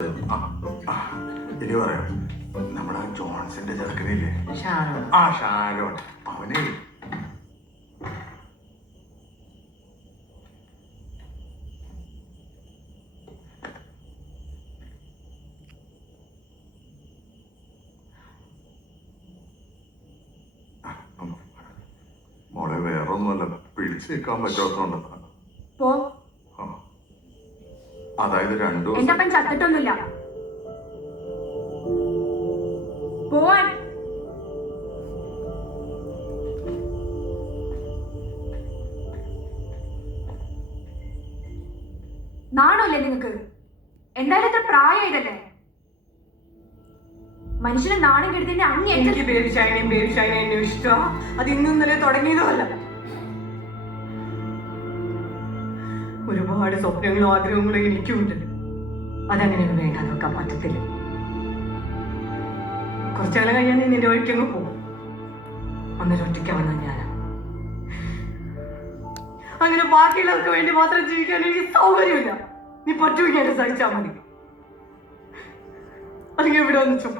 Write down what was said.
ഇനി പറയാം, നമ്മുടെ ജോൺസിന്റെ ചെറുക്കനില്ലേ, ഷാരോൺ, അവന് മോളെ വേറൊന്നുമല്ല, പിടിച്ചു നിൽക്കാൻ പറ്റാത്തോണ്ട്. അതായത് രണ്ടു എന്റെ അപ്പൻ ചത്തിട്ടൊന്നുമില്ല. പോവാൻ നാണല്ലേ നിങ്ങക്ക്? എന്തായാലും ഇത്ര പ്രായമായിട്ടല്ലേ മനുഷ്യനെ നാണം കെടുത്തിന്റെ അങ്ങ്. എനിക്ക് ബേബി ഷൈനയും ഇഷ്ടമാ. അത് ഇന്നും ഇന്നലെ തുടങ്ങിയതുമല്ല. ഒരുപാട് സ്വപ്നങ്ങളും ആഗ്രഹങ്ങളും എനിക്കുണ്ട്. അതങ്ങനെയൊന്നും വേണ്ട, നോക്കാൻ പറ്റത്തില്ല. കുറച്ചു കാലം കഴിഞ്ഞാൽ നീ നിന്റെ വഴിക്കങ്ങ് പോകും. അന്നേരം ഒറ്റയ്ക്കാവുന്ന ഞാനാ. അങ്ങനെ ബാക്കിയുള്ളവർക്ക് വേണ്ടി മാത്രം ജീവിക്കാൻ എനിക്ക് സൗകര്യമില്ല. നീ പറ്റുമെങ്കിൽ എന്നെ സഹിച്ചാൽ മതി. അല്ലെങ്കിൽ ഇവിടെ വന്ന് ചുമ